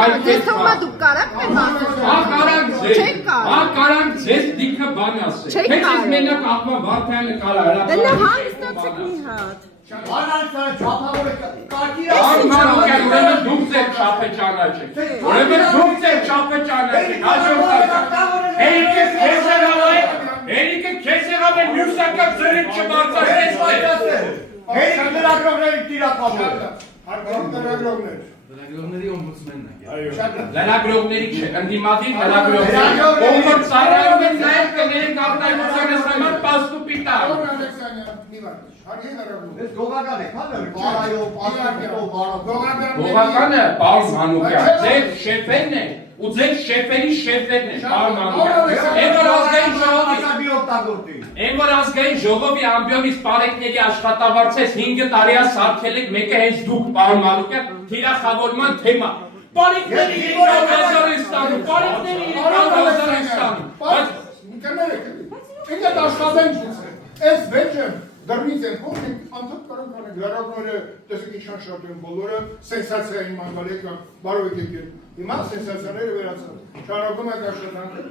Ձեզ թողա դուք կարաք մեր կարանք ձեզ դիքը բան ասել։ Թե ձեզ մենակ Աղվան Վարդյանը կարա Դե լավ հանգստացեք մի հատ։ Ուրեմն դուք ձեր չափը ճանաչեք։ Ուրեմն դուք ձեր չափը ճանաչեք։ Հերիքը քեզ եղավ է մյուսակը ձերին չբարձրացրեց։ Հերիք լրագրողների տիրակալներ։ Լրագրողների օմբուդսմենն է։ Լրագրողների չէ, ընդդիմադիր լրագրողների։ Ովքեր ծառայում են նաև կներեք արտահայտության համար պաստուպի տակ։ Ես գողական եք, հա՞, բարայով, պաստուպով, Գողականը, պարոն Մանուկյան, ձեր շեֆերն է ու ձեր շեֆերի շեֆերն է, պարոն Մանուկյան։ Են որ ազգային ժողովի ամբիոնից պարեկների աշխատավարձես 5 տարիա սարքել եք, մեկը հենց դուք, պարոն Մանուկյան, թիրախավորման թեմա։ Պարեկների 5,000 են ստանում, պարեկների 5,000 են ստանում։ Ինգետ աշխատենք ես վեջը դրնից են փոխնիկ անդոտ կարող կանեք լրագրողները տեսեք ինչան շատ են բոլորը սենսացիա իման գալի եկան բարով եկեք հիմա սենսացիաները վերացան շարունակում եք աշխատանքը